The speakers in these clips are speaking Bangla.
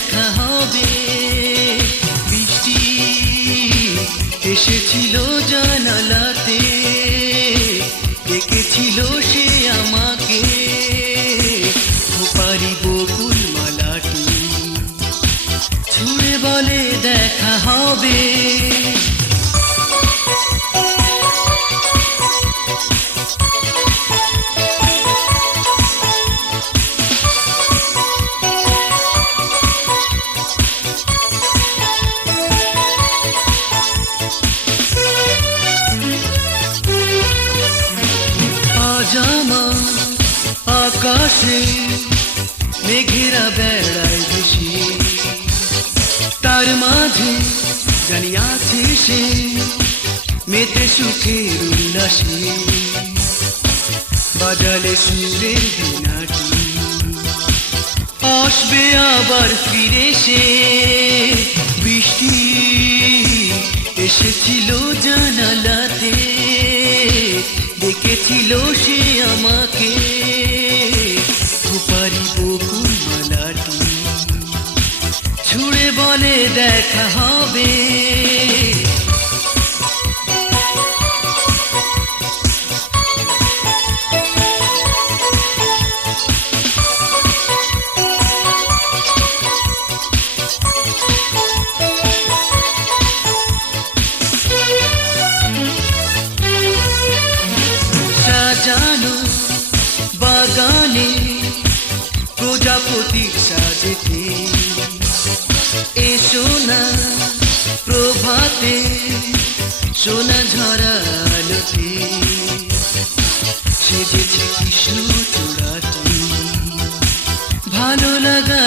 দেখা হবে। বৃষ্টি এসেছিল জানালাতে, ডেকেছিল সে আমাকে। ওপারি বকুল মালাটি ছুঁড়ে বলে দেখা হবে। আকাশে মেঘেরা বেড়ায় ভেসে। তার মাঝে জানি আছে সে, মেতে সুখের উল্লাসে। বাজালে সুরের দিনাটি আসবে আবার ফিরে সে। বৃষ্টি এসেছিল জানালাতে। ডেকেছিল সে আমাকে। সুপারি বকুল মালাটি ছুড়ে বলে দেখা হবে। সাজানো বাগানে প্রজাপতি সাজেতে এসো না প্রভাতে সোনা ঝরা সেজেছে কৃষ্ণ চূড়াটি। ভালো লাগা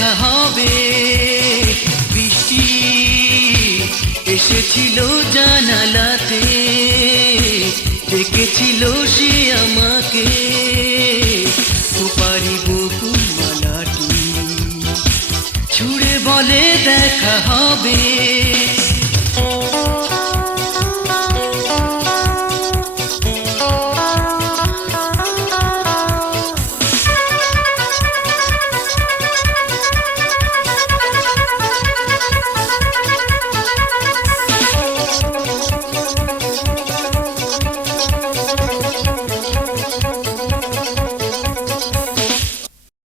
দেখা হবে। বৃষ্টি এসেছিল জানালাতে, ডেকেছিল সে আমাকে। সুপারি বকুল মালাটি ছুড়ে বলে দেখা হবে।